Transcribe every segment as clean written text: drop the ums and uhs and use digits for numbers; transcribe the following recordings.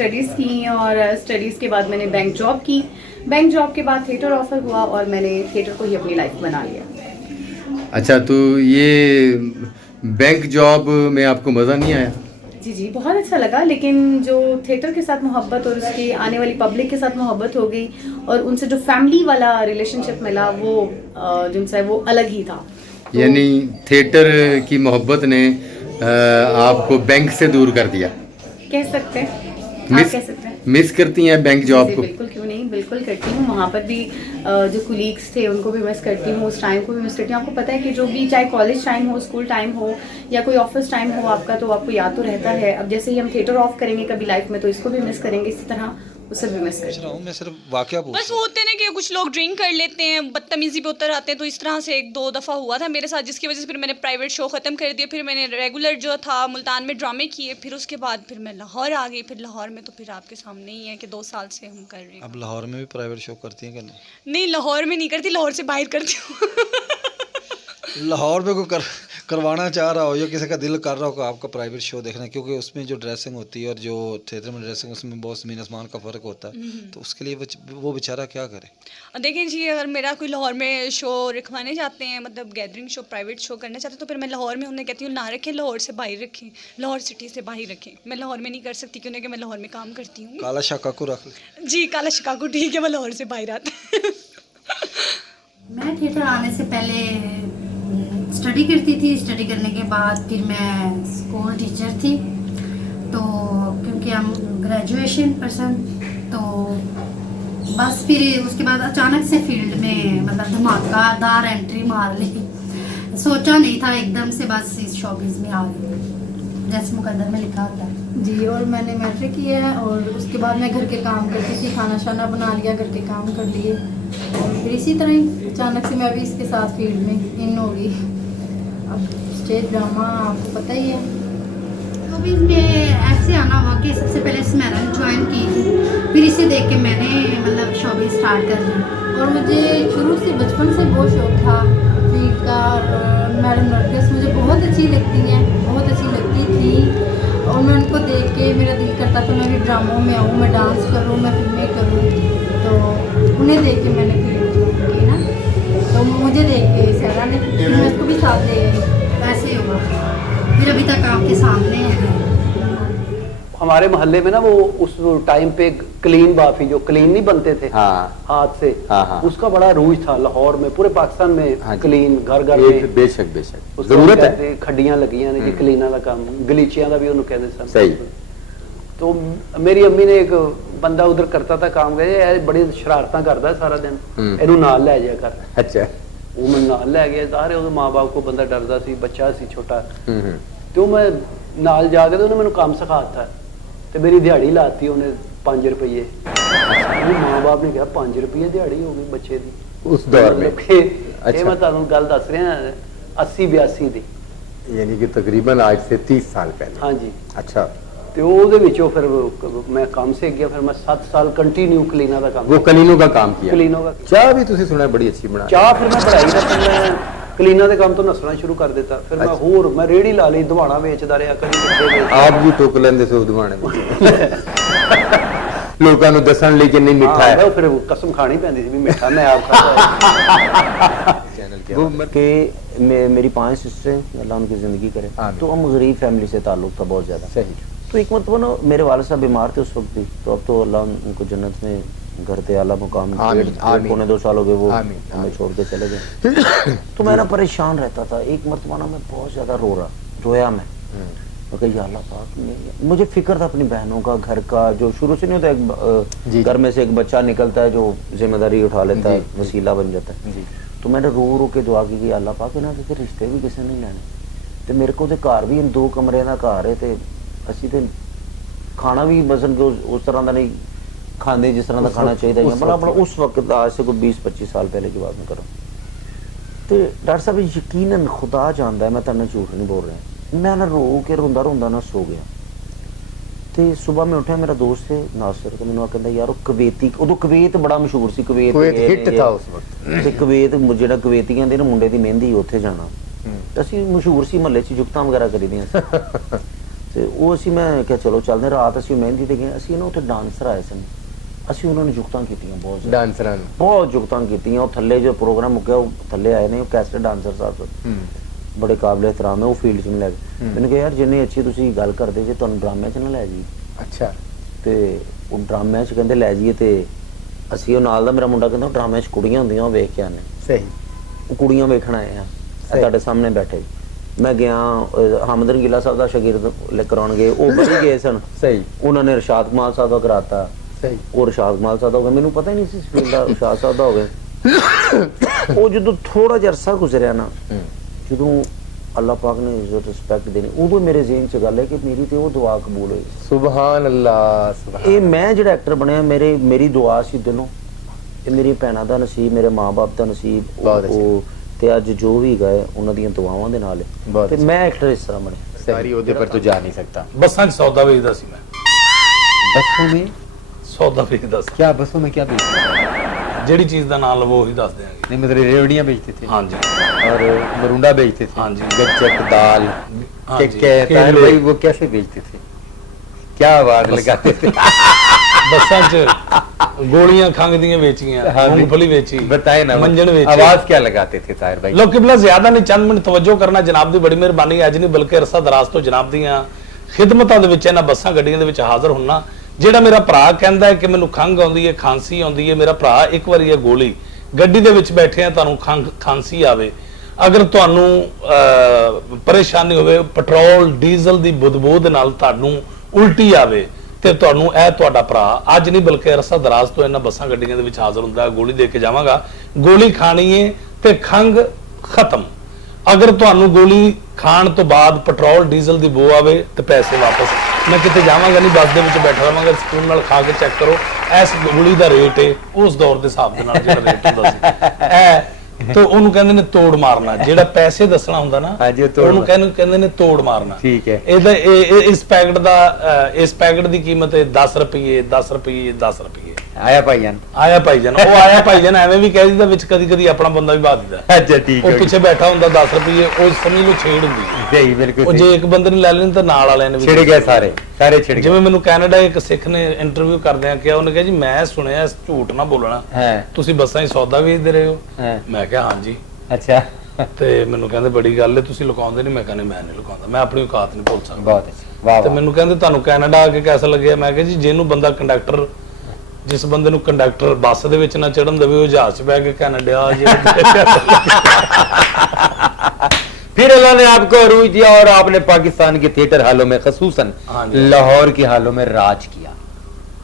Studies की और studies के बाद मैंने बैंक जॉब की। बैंक जॉब के बाद थिएटर ऑफ़र हुआ और मैंने थिएटर को ही अपनी लाइफ बना लिया। अच्छा, तो ये बैंक जॉब में आपको मज़ा नहीं आया? जी बहुत अच्छा लगा, लेकिन जो थिएटर के साथ मोहब्बत और उसकी आने वाली पब्लिक के साथ मोहब्बत हो गई और उनसे जो फैमिली वाला रिलेशनशिप मिला वो जिनसे वो अलग ही था। यानी थिएटर की मोहब्बत ने आपको बैंक से दूर कर दिया, कह सकते हैं, आप मिस कह सकते हैं। मिस करती हैं बैंक जॉब जी को? बिल्कुल, क्यों नहीं, बिल्कुल करती हूँ। वहाँ पर भी जो कुलीग्स थे उनको भी मिस करती हूँ, उस टाइम को भी मिस करती हूँ। आपको पता है कि जो भी, चाहे कॉलेज टाइम हो, स्कूल टाइम हो या कोई ऑफिस टाइम हो आपका, तो आपको याद तो रहता है। अब जैसे ही हम थिएटर ऑफ करेंगे कभी लाइफ में तो इसको भी मिस करेंगे, इसी तरह उसे भी मिस करती हूँ। मैं सिर्फ वाकया पूछ बस वो होते हैं ना कि कुछ लोग ड्रिंक कर लेते हैं, बदतमीजी पे उतर आते हैं, तो इस तरह से 1-2 दफ़ा हुआ था मेरे साथ, जिसकी वजह से फिर मैंने प्राइवेट शो ख़त्म कर दिया। फिर मैंने रेगुलर जो था मुल्तान में ड्रामे किए, फिर उसके बाद फिर मैं लाहौर आ गई। फिर लाहौर में तो फिर आपके सामने ही है कि 2 साल से हम कर रहे हैं। अब लाहौर में भी प्राइवेट शो करती हैं कि नहीं, लाहौर में नहीं करती, लाहौर से बाहर करती हूँ। लाहौर में कोई करवाना चाह रहा हो या किसी का दिल कर रहा हो कि आपका प्राइवेट शो देखना है, क्योंकि उसमें जो ड्रेसिंग होती है और जो थिएटर में ड्रेसिंग, उसमें बहुत ज़मीन आसमान का फ़र्क होता है, तो उसके लिए वो बेचारा क्या करे। देखें जी, अगर मेरा कोई लाहौर में शो रखवाने चाहते हैं, मतलब गैदरिंग शो, प्राइवेट शो करना चाहते हैं, तो फिर मैं लाहौर में उन्हें कहती हूँ ना रखें, लाहौर से बाहर रखें, लाहौर सिटी से बाहर रखें। मैं लाहौर में नहीं कर सकती क्योंकि मैं लाहौर में काम करती हूँ। काला शाकाकू रख जी, काला शिकागो ठीक है, मैं लाहौर से बाहर आता है। मैं थिएटर आने से पहले स्टडी करती थी। स्टडी करने के बाद फिर मैं स्कूल टीचर थी, तो क्योंकि हम ग्रेजुएशन पर्सन, तो बस फिर उसके बाद अचानक से फील्ड में मतलब धमाकेदार एंट्री मार ली। सोचा नहीं था, एकदम से बस इस शोबिज़ में आ गई, जैसे मुकद्दर में लिखा होता है। जी, और मैंने मैट्रिक किया है और उसके बाद मैं घर के काम करती थी, खाना शाना बना लिया, घर के काम कर लिए और फिर इसी तरह ही अचानक से मैं भी इसके साथ फील्ड में इन हो गई। अब स्टेज ड्रामा आपको पता ही है। तो भी इसमें ऐसे आना हुआ कि सबसे पहले स्मैरन ज्वाइन की थी, फिर इसे देख के मैंने मतलब शोबिज़ स्टार्ट कर दी। और मुझे शुरू से बचपन से बहुत शौक था फील्ड का। मैडम नर्गिस मुझे बहुत अच्छी लगती हैं, बहुत अच्छी लगती थी और मैं उनको देख के मेरा दिल करता था मैं भी ड्रामों में आऊँ, मैं डांस करूँ, मैं फिल्में करूँ। तो उन्हें देख के मैंने फील्ड की ना, तो मुझे देख के सहरा ने फिर मैं उसको भी साथ ले गई। ऐसे हुआ, फिर अभी तक आपके सामने है। हमारे मोहल्ले में ना वो उस टाइम पे क्लीन बाफी, जो क्लीन नहीं बनते थे हाथ से, उसका बड़ा रूज था लाहौर में, पूरे पाकिस्तान में क्लीन घर घर में। बेशक बेशक जरूरत है। खड्डियां लगियां ने जी, क्लीना का काम, गलीचियां का भी उन्होंने कहते सन। सही। तो मेरी अम्मी ने एक बंदा उधर करता था काम, कहे यार बड़ी शरारतां करता सारा दिन, इनू नाल लै जाया कर। अच्छा, वो मैं नाल लै गया, सारे ਉਹਦੇ माँ-बाप को बंदा डरदा सी, बच्चा सी छोटा, तो मैं नाल जाके तो उन्हें मैंने काम सिखाता, तो मेरी दिहाड़ी लाती उन्हें 5 रुपये। माँ-बाप ने कहा 5 रुपये दिहाड़ी हो गई बच्चे की उस दौर में। अच्छा, मैं तुहानू गल दस रहा 80-82 दी, यानी कि तकरीबन आज से 30 साल पहले। हाँ जी। अच्छा, तो ਉਹਦੇ ਵਿੱਚੋਂ फिर मैं काम से गया, फिर मैं 7 साल कंटिन्यू क्लीना का काम, वो कलीनों का काम किया। क्लीनों का। चाह भी तुसी सुना बड़ी अच्छी बना। चाह फिर मैं पढ़ाई का, फिर मैं क्लीना के काम तो नसना शुरू कर दिता। फिर मैं होर मैं रेड़ी ला ली, दवाना बेचदा रहा, कभी आप भी टोक लेंदे से उदवाने में लोगों को दसन ਲਈ कि नहीं मिठा है। फिर कसम खानी पैंदी सी भी मिठा मैं आप खाता कि मेरी 5 सिस्टरें, अल्लाह उनकी ज़िंदगी करे, तो हम गरीब फैमिली से ताल्लुक़ था बहुत ज़्यादा। सही। तो एक मतलब ना मेरे वालिद साहब बीमार थे उस वक्त भी, तो अब तो अल्लाह उनको जन्नत में घर पे आला मुकाम, 1.5-2 साल हो गए वो हमें छोड़ के चले गए। तो मैं ना परेशान रहता था। एक मरतबा ना मैं बहुत ज़्यादा रोया मैं कहा या अल्लाह पाक, मुझे फिक्र था अपनी बहनों का, घर का, जो शुरू से नहीं होता, एक घर में से एक बच्चा निकलता है जो जिम्मेदारी उठा लेता है, वसीला बन जाता है। तो मैंने रो के दुआ की कि अल्लाह पाक इन्हों के रिश्ते भी किसी नहीं लेने, तो मेरे को घर भी इन 2 कमरे का घर है, तो असी तो खाना भी मसन के उस तरह का नहीं खाते जिस तरह का खाना चाहिए। बड़ा उस वक्त आज से कोई 20-25 साल पहले की बात मैं करूँ। तो डॉक्टर साहब यकीनन खुदा जानता है, मैं तेन झूठ नहीं बोल रहा, मैं ना रो के रोंदा ना सो गया। तो सुबह मैं उठा, मेरा दोस्त है नासिर, तो मैंने कहता यार कवेती, उदो कवेत बड़ा मशहूर सी, कवेत हिट था उस वक्त। ते कवेत जो कवेतियां दे मुंडे की मेहंदी उत्थे जाना, असीं मशहूर सी, महल्ले च जुगतां वगैरह करी दियां। ਤੇ ਉਹ ਅਸੀਂ ਮੈਂ ਕਿਹਾ ਚਲੋ ਚੱਲਦੇ, ਰਾਤ ਅਸੀਂ ਮਹਿੰਦੀ ਤੇ ਗਏ, ਅਸੀਂ ਨਾ ਉੱਥੇ ਡਾਂਸਰ ਆਏ ਸਨ, ਅਸੀਂ ਉਹਨਾਂ ਨੂੰ ਜੁਗਤਾਂ ਕੀਤੀਆਂ ਬਹੁਤ ਜ਼ਿਆਦਾ, ਡਾਂਸਰਾਂ ਨੂੰ ਬਹੁਤ ਜੁਗਤਾਂ ਕੀਤੀਆਂ। ਉਹ ਥੱਲੇ ਜੋ ਪ੍ਰੋਗਰਾਮ ਮੁੱਕਿਆ ਉਹ ਥੱਲੇ ਆਏ ਨੇ, ਉਹ ਕੈਸਟ ਡਾਂਸਰ ਸਾਹਿਬ ਬੜੇ ਕਾਬਲੇ ਇਤਰਾਮ ਹੈ, ਉਹ ਫੀਲਡ 'ਚ ਨਹੀਂ ਲੈ ਗਏ। ਮੈਨੂੰ ਕਿਹਾ ਯਾਰ ਜਿੰਨੀ ਅੱਛੀ ਤੁਸੀਂ ਗੱਲ ਕਰਦੇ ਜੇ ਤੁਹਾਨੂੰ ਡਰਾਮਿਆਂ 'ਚ ਨਾ ਲੈ ਜੀ। ਅੱਛਾ। ਤੇ ਉਹ ਡਰਾਮਿਆਂ 'ਚ ਕਹਿੰਦੇ ਲੈ ਜਾਈਏ, ਤੇ ਅਸੀਂ ਉਹ ਨਾਲ ਦਾ ਮੇਰਾ ਮੁੰਡਾ ਕਹਿੰਦਾ ਡਰਾਮਿਆਂ 'ਚ ਕੁੜੀਆਂ ਹੁੰਦੀਆਂ ਉਹ ਵੇਖ ਕੇ ਆਨੇ। ਸਹੀ। ਉਹ ਕੁੜੀਆਂ ਵੇਖਣ ਆਏ ਆ, ਤੁਹਾਡੇ ਸਾਹਮਣੇ ਬੈਠੇ। ਮੈਂ ਗਿਆ ਹਮਦਰ ਗਿੱਲਾ ਸਾਹਿਬ ਦਾ ਸ਼ਾਗਿਰਦ ਕਰਾਉਣ ਗਏ, ਉਹ ਬੜੀ ਗਏ ਸਨ। ਸਹੀ। ਉਹਨਾਂ ਨੇ ਰਸ਼ਾਦ ਕਮਾਲ ਸਾਹਿਬ ਦਾ ਕਰਾਤਾ। ਸਹੀ। ਉਹ ਰਸ਼ਾਦ ਕਮਾਲ ਸਾਹਿਬ ਦਾ ਹੋ ਗਿਆ, ਮੈਨੂੰ ਪਤਾ ਹੀ ਨਹੀਂ ਸੀ ਫੀਲਡ ਦਾ ਰਸ਼ਾਦ ਸਾਹਿਬ ਦਾ ਹੋ ਗਿਆ। ਉਹ ਜਦੋਂ ਥੋੜਾ ਜਿਹਾ ਅਰਸਾ ਗੁਜ਼ਰਿਆ ਨਾ, ਜਦੋਂ ਅੱਲਾਹ ਪਾਕ ਨੇ ਇੱਜ਼ਤ ਰਿਸਪੈਕਟ ਦੇਣੀ, ਉਦੋਂ ਮੇਰੇ ਜ਼ਿਹਨ 'ਚ ਗੱਲ ਹੈ ਕਿ ਮੇਰੀ ਤੇ ਉਹ ਦੁਆ ਕਬੂਲ ਹੋਈ। ਸੁਭਾਨ ਅੱਲਾਹ, ਸੁਭਾਨ। ਇਹ ਮੈਂ ਜਿਹੜਾ ਐਕਟਰ ਬਣਿਆ, ਮੇਰੀ ਦੁਆ ਸੀ ਦਿਲੋਂ, ਇਹ ਮੇਰੀ ਭੈਣਾਂ ਦਾ ਨਸੀਬ, ਮੇਰੇ ਮਾਂ-ਬਾਪ ਦਾ ਨਸੀਬ, ਉਹ ਤੇ ਅੱਜ ਜੋ ਵੀ ਗਏ ਉਹਨਾਂ ਦੀਆਂ ਦੁਆਵਾਂ ਦੇ ਨਾਲ ਹੈ ਤੇ ਮੈਂ ਐਕਟਰ ਇਸ ਤਰ੍ਹਾਂ ਬਣਿਆ। ਸਾਰੀ ਉਹਦੇ ਪਰ ਤੂੰ ਜਾ ਨਹੀਂ ਸਕਦਾ। ਬੱਸਾਂ 'ਚ ਸੌਦਾ ਵੇਚਦਾ ਸੀ ਮੈਂ। बसों में ਸੌਦਾ ਵੇਚਦਾ ਸੀ। क्या, बसों में क्या बेचते थे? ਜਿਹੜੀ ਚੀਜ਼ ਦਾ ਨਾਮ ਲਵੋ ਉਹੀ ਦੱਸ ਦਿਆਂਗੇ। नहीं मतलब रेवड़ियाँ बेचते थे ਹਾਂਜੀ और मरुंडा बेचते थे। हाँ जी। गच्चक दाल हाँ जी, कहता है केले। भाई वो कैसे बेचते थे, क्या आवाज लगाते थे? ਬੱਸਾਂ 'ਚ ਗੋਲੀਆਂ ਖੰਗ ਦੀਆਂ ਵੇਚੀਆਂ, हाँ जी। ਮੂੰਗਫਲੀ ਵੇਚੀ, बताए ना, ਮੰਜਣ ਵੇਚੀ। आवाज क्या लगाते थे ताहिर भाई? ਲੋਕ ਕਿਬਲਾ ਜ਼ਿਆਦਾ ਨਹੀਂ, ਚੰਦ ਮਿੰਟ ਤਵੱਜੋ ਕਰਨਾ ਜਨਾਬ ਦੀ ਬੜੀ ਮਿਹਰਬਾਨੀ। ਅੱਜ ਨਹੀਂ ਬਲਕਿ ਅਰਸਾ ਦਰਾਜ਼ ਤੋਂ ਜਨਾਬ ਦੀਆਂ ਖਿਦਮਤਾਂ ਦੇ ਵਿੱਚ ਇਹਨਾਂ ਬੱਸਾਂ ਗੱਡੀਆਂ ਦੇ ਵਿੱਚ ਹਾਜ਼ਰ ਹੁੰਨਾ। ਜਿਹੜਾ ਮੇਰਾ ਭਰਾ ਕਹਿੰਦਾ ਹੈ ਕਿ ਮੈਨੂੰ ਖੰਘ ਆਉਂਦੀ ਹੈ, ਖਾਂਸੀ ਆਉਂਦੀ ਹੈ, ਮੇਰਾ ਭਰਾ ਇੱਕ ਵਾਰੀ ਇਹ ਗੋਲੀ ਗੱਡੀ ਦੇ ਵਿੱਚ ਬੈਠੇ ਆ, ਤੁਹਾਨੂੰ ਖਾਂਸੀ ਆਵੇ, ਅਗਰ ਤੁਹਾਨੂੰ ਪਰੇਸ਼ਾਨੀ ਹੋਵੇ, ਪੈਟਰੋਲ ਡੀਜ਼ਲ ਦੀ ਬਦਬੂ ਦੇ ਨਾਲ ਤੁਹਾਨੂੰ ਉਲਟੀ ਆਵੇ, ਤੇ ਤੁਹਾਨੂੰ ਇਹ ਤੁਹਾਡਾ ਭਰਾ ਅੱਜ ਨਹੀਂ ਬਲਕਿ ਅਰਸਾ ਦਰਾਜ਼ ਤੋਂ ਇਹਨਾਂ ਬੱਸਾਂ ਗੱਡੀਆਂ ਦੇ ਵਿੱਚ ਹਾਜ਼ਰ ਹੁੰਦਾ। ਗੋਲੀ ਦੇ ਕੇ ਜਾਵਾਂਗਾ, ਗੋਲੀ ਖਾਣੀ ਹੈ ਤੇ ਖੰਘ ਖਤਮ। ਅਗਰ ਤੁਹਾਨੂੰ ਗੋਲੀ ਖਾਣ ਤੋਂ ਬਾਅਦ ਪੈਟਰੋਲ ਡੀਜ਼ਲ ਦੀ ਬੋ ਆਵੇ ਤੇ ਪੈਸੇ ਵਾਪਸ। ਮੈਂ ਕਿਤੇ ਜਾਵਾਂਗਾ ਨਹੀਂ, ਬੱਸ ਦੇ ਵਿੱਚ ਬੈਠਾ ਰਹਾਂਗਾ, ਸਕੂਨ ਨਾਲ ਖਾ ਕੇ ਚੈੱਕ ਕਰੋ ਇਸ ਗੋਲੀ ਦਾ ਰੇਟ ਹੈ ਉਸ ਦੌਰ ਦੇ ਹਿਸਾਬ ਦੇ ਨਾਲ ਜਿਹੜਾ ਰੇਟ ਹੁੰਦਾ ਸੀ ਇਹ। तो ਉਹਨੂੰ ਕਹਿੰਦੇ ਨੇ ਤੋੜ ਮਾਰਨਾ, ਜਿਹੜਾ ਪੈਸੇ ਦੱਸਣਾ ਹੁੰਦਾ ਨਾ ਉਹਨੂੰ ਕਹਿੰਦੇ ਨੇ ਤੋੜ ਮਾਰਨਾ। ਠੀਕ ਹੈ। ਇਹਦਾ ਇਸ ਪੈਕਟ ਦੀ ਕੀਮਤ ਹੈ 10 ਰੁਪਏ 10 ਰੁਪਏ 10 ਰੁਪਏ। ਆਇਆ ਭਾਈਜਾਨ, ਆਇਆ ਭਾਈਜਾਨ, ਉਹ ਆਇਆ ਭਾਈਜਾਨ ਐਵੇਂ ਵੀ ਕਹਿ ਦਿੰਦਾ, ਵਿੱਚ ਕਦੀ ਕਦੀ ਆਪਣਾ ਬੰਦਾ ਵੀ ਬਾਤ ਦਿੰਦਾ। ਅੱਛਾ ਠੀਕ ਹੈ। ਉਹ ਪਿੱਛੇ ਬੈਠਾ ਹੁੰਦਾ 10 ਰੁਪਏ, ਉਹ ਸਮਝ ਲਓ ਛੇੜ ਹੁੰਦੀ ਹੈ। ਸਹੀ, ਬਿਲਕੁਲ। ਉਹ ਜੇ ਇੱਕ ਬੰਦੇ ਨੇ ਲੈ ਲੈਣ ਤਾਂ ਨਾਲ ਵਾਲਿਆਂ ਨੇ ਵੀ ਛਿੜ ਗਏ, ਸਾਰੇ ਛਿੜ ਗਏ। ਜਿਵੇਂ ਮੈਨੂੰ ਕੈਨੇਡਾ ਇੱਕ ਸਿੱਖ ਨੇ ਇੰਟਰਵਿਊ ਕਰਦਿਆਂ ਕਿਹਾ, ਉਹਨੇ ਕਿਹਾ ਜੀ ਮੈਂ ਸੁਣਿਆ ਝੂਠ ਨਾ ਬੋਲਣਾ, ਤੁਸੀਂ ਬੱਸਾਂ 'ਚ ਸੌਦਾ ਵੇਚਦੇ ਰਹੇ ਹੋ? ਮੈਂ ਕਿਹਾ ਹਾਂਜੀ। ਅੱਛਾ। ਤੇ ਮੈਨੂੰ ਕਹਿੰਦੇ ਬੜੀ ਗੱਲ ਹੈ, ਤੁਸੀਂ ਲੁਕਾਉਂਦੇ ਨਹੀਂ? ਮੈਂ ਕਹਿੰਦਾ ਮੈਂ ਨਹੀਂ ਲੁਕਾਉਂਦਾ, ਮੈਂ ਆਪਣੀ ਔਕਾਤ ਨਹੀਂ ਭੁੱਲ ਸਕਦਾ। ਬਹੁਤ ਅੱਛਾ, ਵਾਹ। ਤੇ ਮੈਨੂੰ ਕਹਿੰਦੇ ਤੁਹਾਨੂੰ ਕੈਨੇਡਾ ਆ ਕੇ ਕਿਹਦਾ ਲੱਗਿਆ? ਮੈਂ ਕਿਹਾ ਜੀ ਜਿਹਨੂੰ ਬੰਦਾ ਕੰਡਕਟਰ, ਜਿਸ ਬੰਦੇ ਨੂੰ ਕੰਡਕਟਰ ਬੱਸ ਦੇ ਵਿੱਚ ਨਾ ਚੜਨ ਦੇਵੇ, ਉਹ ਜਹਾਜ਼ 'ਚ ਬਹਿ ਕੇ ਕੈਨੇਡਾ ਆ ਜੇ। फिर अल्लाह ने आपको अरूज दिया और आपने पाकिस्तान के थिएटर हालों में खसूसन लाहौर के हालों में राज किया।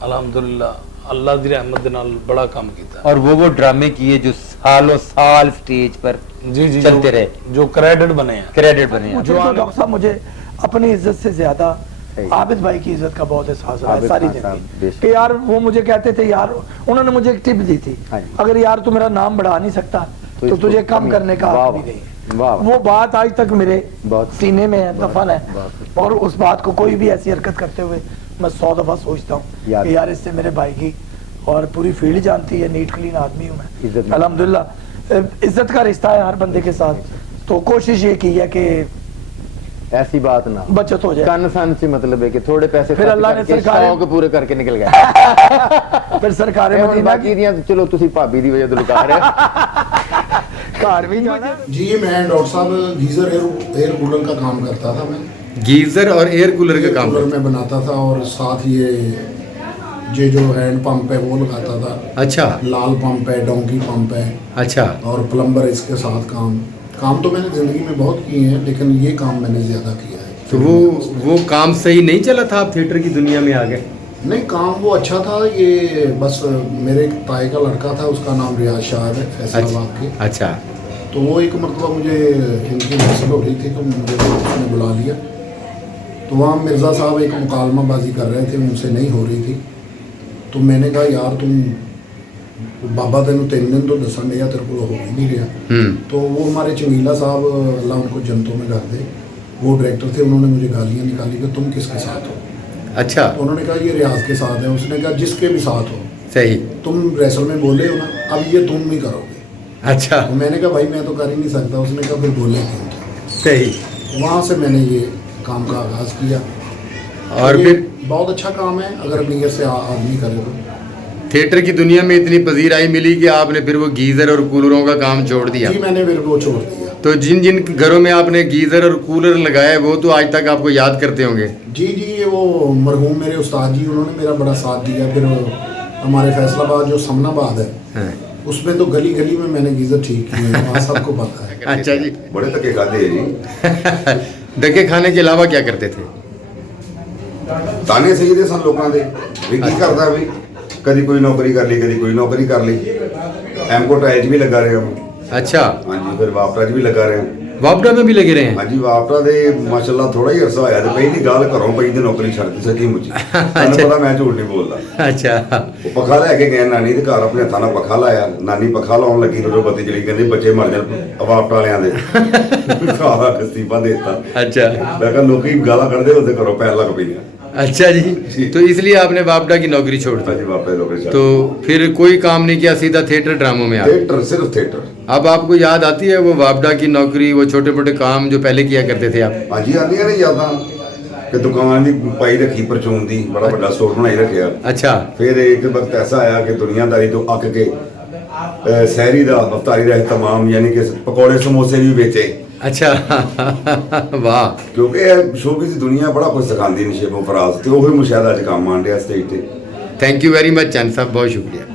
अल्हम्दुलिल्लाह, अल्लाह दी रहमत दे नाल बड़ा काम किया। और वो ड्रामे किए जो सालों साल स्टेज पर जी जी चलते रहे, जो क्रेडिट बने हैं। क्रेडिट बने हैं। मुझे तो डॉक्टर साहब, मुझे अपनी इज्जत से ज्यादा आबिद भाई की इज्जत का बहुत एहसास रहा है सारी जिंदगी कि यार वो मुझे कहते थे, यार उन्होंने मुझे एक टिप दी थी, अगर यार तू मेरा नाम बढ़ा नहीं सकता तो तुझे कम करने का हक भी नहीं। वो बात आज तक मेरे सीने में है, दफन है। और उस बात को कोई भी ऐसी हरकत करते हुए मैं 100 दफा सोचता हूँ कि यार इससे मेरे भाई की, और पूरी फील्ड जानती है, नीट क्लीन आदमी हूँ मैं अल्हम्दुलिल्लाह। इज्जत का रिश्ता है हर बंदे के साथ, तो कोशिश ये की है कि ऐसी बात ना बचत हो जाए। कान सान से मतलब है कि थोड़े पैसे फिर अल्लाह ने सरकारें को पूरे करके निकल गए। फिर सरकारें मदीना बाकी दियां चलो तुसी भाभी दी वजह तो लुका रहे घर भी जाना। जी मैं डॉक्टर साहब गीजर एयर कूलर का काम करता था। मैं गीजर और एयर कूलर का काम में बनाता था, और साथ ये जो हैंड पंप है वो लगाता था। अच्छा। लाल पंप है, डोंकी पंप है। अच्छा। और प्लम्बर इसके साथ काम तो मैंने जिंदगी में बहुत किए हैं, लेकिन ये काम मैंने ज्यादा किया है। तो वो काम सही नहीं चला था, आप थिएटर की दुनिया में आ गए? नहीं, काम वो अच्छा था। ये बस मेरे एक ताए का लड़का था, उसका नाम रियाज शाह है, फैसलाबाद के। अच्छा। तो वो एक मतलब मुझे इनकी मसल हो रही थी, तो मुझे उसने बुला लिया। तो वहाँ मिर्ज़ा साहब एक मुकालमाबाजी कर रहे थे, उनसे नहीं हो रही थी। तो मैंने कहा यार तुम बाबा तेन 3 दिन तो दसन दिया, तेरे को हो ही नहीं रहा। तो वो हमारे चंगीला साहब, अल्लाह उनको जंतों में कर दे, वो डायरेक्टर थे, उन्होंने मुझे गालियाँ निकाली कि तुम किसके साथ हो। अच्छा। तो उन्होंने कहा ये रियाज के साथ है। उसने कहा जिसके भी साथ हो सही, तुम रेसल में बोले हो ना, अब ये तुम भी करोगे। अच्छा। तो मैंने कहा भाई मैं तो कर ही नहीं सकता। उसने कहा फिर बोले क्यों? सही। वहाँ से मैंने ये काम का आगाज़ किया। और ये फिर बहुत अच्छा काम है अगर नीयत से आदमी करे तो। थिएटर की दुनिया में इतनी पजीराई मिली कि आपने फिर वो गीज़र और कूलरों का काम छोड़ दिया। जी मैंने फिर वो छोड़ दिया। तो जिन जिन घरों में आपने गीज़र और कूलर लगाए वो तो आज तक आपको याद करते होंगे। जी ये वो मरहूम मेरे उस्ताद जी उन्होंने मेरा बड़ा साथ दिया। फिर हमारे फैसलाबाद जो समनाबाद है उसमें तो गली गली में मैंने गीज़र ठीक किए हैं, वहाँ सबको पता है। अच्छा जी। बड़े धक्के खाते हैं जी। धक्के खाने के अलावा क्या करते थे? ताने सही थे सन लोगों के भी की करता भी कभी कोई नौकरी कर ली, कभी कोई नौकरी कर ली। एमको टाइज भी लगा रहे हम। अच्छा। हाँ जी, फिर वापरा भी लगा रहे हैं। वापरा में भी लगे रहे हैं? हाँ जी, वापरा दे माशाल्लाह थोड़ा ही अरसा होया ते पहली गाल घरों पई ते नौकरी छड्ड सकी मुझी। तैनूं पता मैं झूठ नहीं बोलदा। अच्छा। वो पखा लैके गए नानी दे घर, अपने हत्थां नाल पखा लाया। नानी पखा लाउण लगी तो बत्ती जली, कहंदी बच्चे मर जाण वापरा वालियां दे। सारा इस्तीफा देता। अच्छा। मैं कहा लोकी गालां कढदे हुंदे घरों पैण लग पईयां। अच्छा जी। तो इसलिए आपने वापडा की नौकरी छोड़ दी? जी, वापडा की नौकरी छोड़। तो फिर कोई काम नहीं किया, सीधा थिएटर ड्रामों में आ गए? थिएटर, सिर्फ थिएटर। अब आपको याद आती है वो वापडा की नौकरी, वो छोटे मोटे काम जो पहले किया करते थे आप? हाँ जी, आंदियां ने यादां कि दुकान दी पाई रखी परचून दी, बड़ा बड़ा स्टोर बनाई रखिया। अच्छा। फिर एक वक्त ऐसा आया कि दुनियादारी तो अक के सहरी दा अफतारी रहे तमाम, यानी कि पकौड़े समोसे भी बेचे। अच्छा। वाह। क्योंकि शोबिज़ दी दुनिया बड़ा कुछ सिखांदी नशेबो फराज, ते ओही मुशाहिदा च काम आंडिया स्टेज ते। थैंक यू वेरी मच चंद साहब, बहुत शुक्रिया।